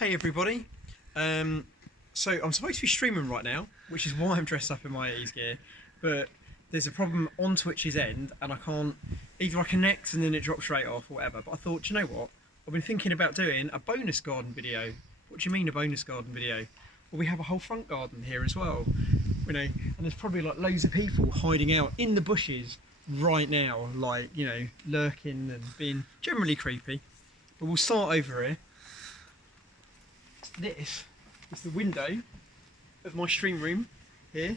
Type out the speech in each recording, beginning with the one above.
Hey everybody, so I'm supposed to be streaming right now, which is why I'm dressed up in my 80s gear, but there's a problem on Twitch's end and I can't, either I connect and then it drops straight off or whatever, but I thought, do you know what, I've been thinking about doing a bonus garden video. What do you mean a bonus garden video? Well, we have a whole front garden here as well, you know, and there's probably like loads of people hiding out in the bushes right now, like, you know, lurking and being generally creepy. But we'll start over here. This is the window of my stream room here,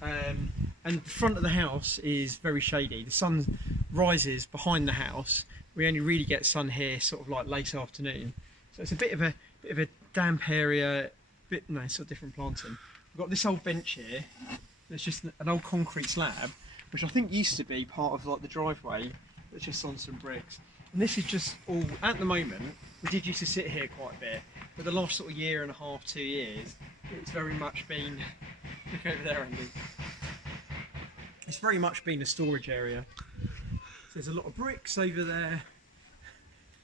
and the front of the house is very shady. The sun rises behind the house. We only really get sun here sort of like late afternoon, so it's a bit of a damp area, sort of different planting. We've got this old bench here. It's just an old concrete slab, which I think used to be part of like the driveway. It's just on some bricks. And this is just all, at the moment, we did used to sit here quite a bit, but the last sort of year and a half, 2 years, it's very much been, look over there Andy, it's very much been a storage area. So there's a lot of bricks over there,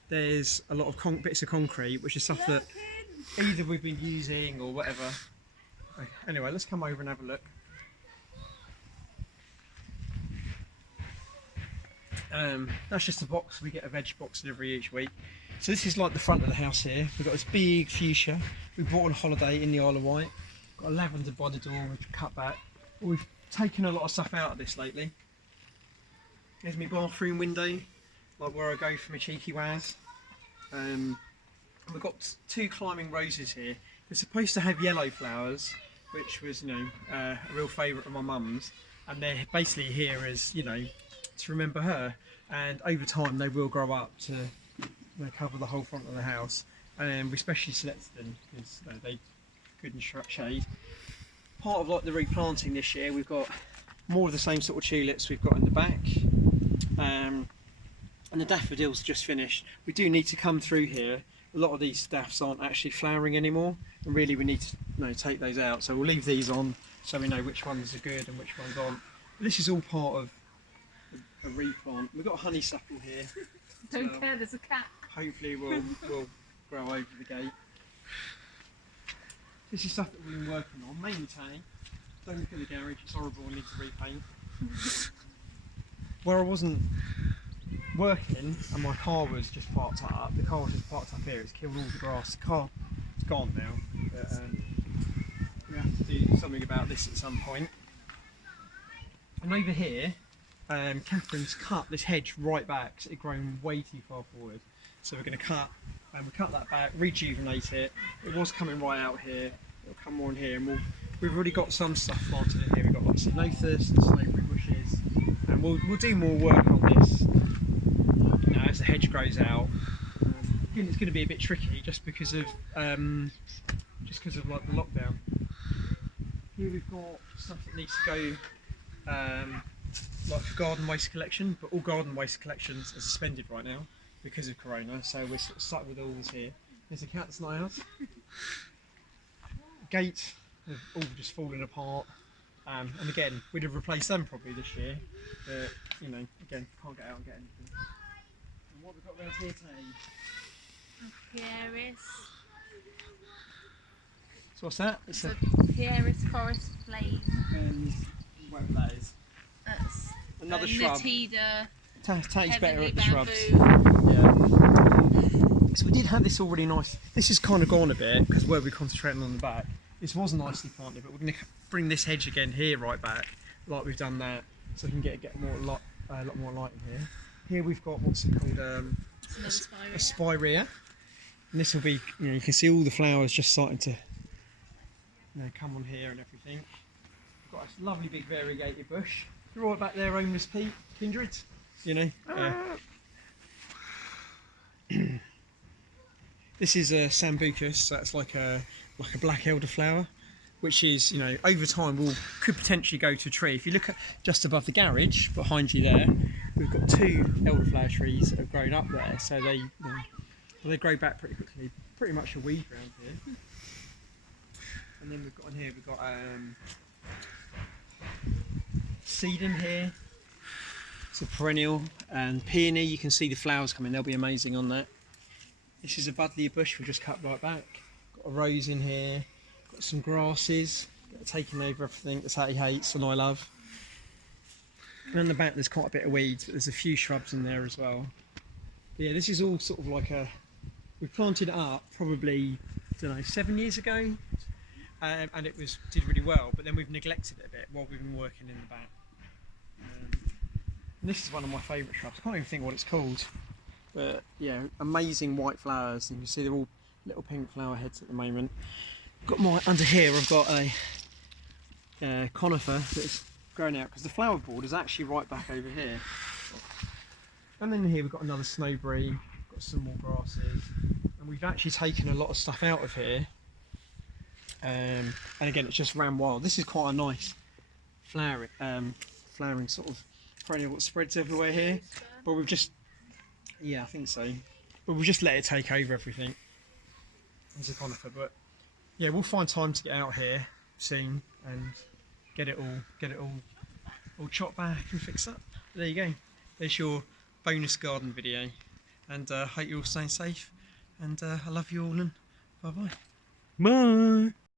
there's a lot of bits of concrete, which is stuff that either we've been using or whatever. Okay, anyway, let's come over and have a look. That's just a box. We get a veg box delivery each week. So this is like the front of the house here. We've got this big fuchsia we bought on holiday in the Isle of Wight. Got a lavender by the door we've cut back. We've taken a lot of stuff out of this lately. There's my bathroom window, like where I go for my cheeky waz. We've got 2 climbing roses here. They're supposed to have yellow flowers, which was, you know, a real favourite of my mum's, and they're basically here as, you know, to remember her, and over time they will grow up to, you know, cover the whole front of the house, and we specially selected them because they good in shade. Part of like the replanting this year, we've got more of the same sort of tulips we've got in the back, and the daffodils just finished. We do need to come through here. A lot of these daffs aren't actually flowering anymore, and really we need to, you know, take those out, so we'll leave these on so we know which ones are good and which ones aren't. But this is all part of a replant. We've got a honeysuckle here. Don't care, there's a cat. Hopefully we'll grow over the gate. This is stuff that we've been working on, mainly tanning. Don't look at the garage, it's horrible, I need to repaint. Where I wasn't working and my car was just parked up, the car was just parked up here, it's killed all the grass. The car is gone now, but we have to do something about this at some point. And over here, Catherine's cut this hedge right back, so it had grown way too far forward. So we're going to cut, and we cut that back, rejuvenate it. It was coming right out here, it'll come more in here, and we've already got some stuff planted in here. We've got like ceanothus and snowberry bushes, and we'll do more work on this, you know, as the hedge grows out. Again, it's going to be a bit tricky just because of like the lockdown. Here we've got stuff that needs to go. Like for garden waste collection, but all garden waste collections are suspended right now because of Corona, so we're sort of stuck with all this here. There's a cat that's not ours. Gates have all just fallen apart, and again, we'd have replaced them probably this year, but, you know, again, can't get out and get anything. And what have we got around here today? Pieris. So what's that? It's a Pieris forest flame. Whatever that is. That's another shrub. Natida. Tastes better at the bamboo. shrubs. Yeah. So we did have this all really nice. This has kind of gone a bit because where we're concentrating on the back. This was nicely planted, but we're going to bring this hedge again here right back, like we've done that, so we can get more a lot more light in here. Here we've got what's it called? A spirea. And this will be, you know, you can see all the flowers just starting to, you know, come on here and everything. We've got a lovely big variegated bush. Right back there, homeless kindreds, you know. This is a sambucus, so that's like a black elderflower, which is, you know, over time could potentially go to a tree. If you look at just above the garage behind you there, we've got 2 elderflower trees that have grown up there, so they grow back pretty quickly. Pretty much a weed around here. And then we've got in here, we've got sedum here. It's a perennial, and peony, you can see the flowers coming, they'll be amazing on that. This is a buddleia bush we just cut right back. Got a rose in here. Got some grasses that are taking over everything that Sally hates and I love. And in the back there's quite a bit of weeds, but there's a few shrubs in there as well. But yeah, this is all sort of like we planted it up probably, I don't know, 7 years ago. And it did really well, but then we've neglected it a bit while we've been working in the back. And this is one of my favourite shrubs. I can't even think what it's called. But yeah, amazing white flowers. And you can see they're all little pink flower heads at the moment. Under here I've got a conifer that's growing out because the flower board is actually right back over here. And then here we've got another snowberry, got some more grasses. And we've actually taken a lot of stuff out of here. And again, it's just ran wild. This is quite a nice flowering sort of perennial that spreads everywhere here. But we've just, yeah, I think so. But we've just let it take over everything. There's a conifer, but yeah, we'll find time to get out here soon and get it all chopped back and fixed up. But there you go. There's your bonus garden video, and hope you're all staying safe. And I love you all, and bye bye. Bye.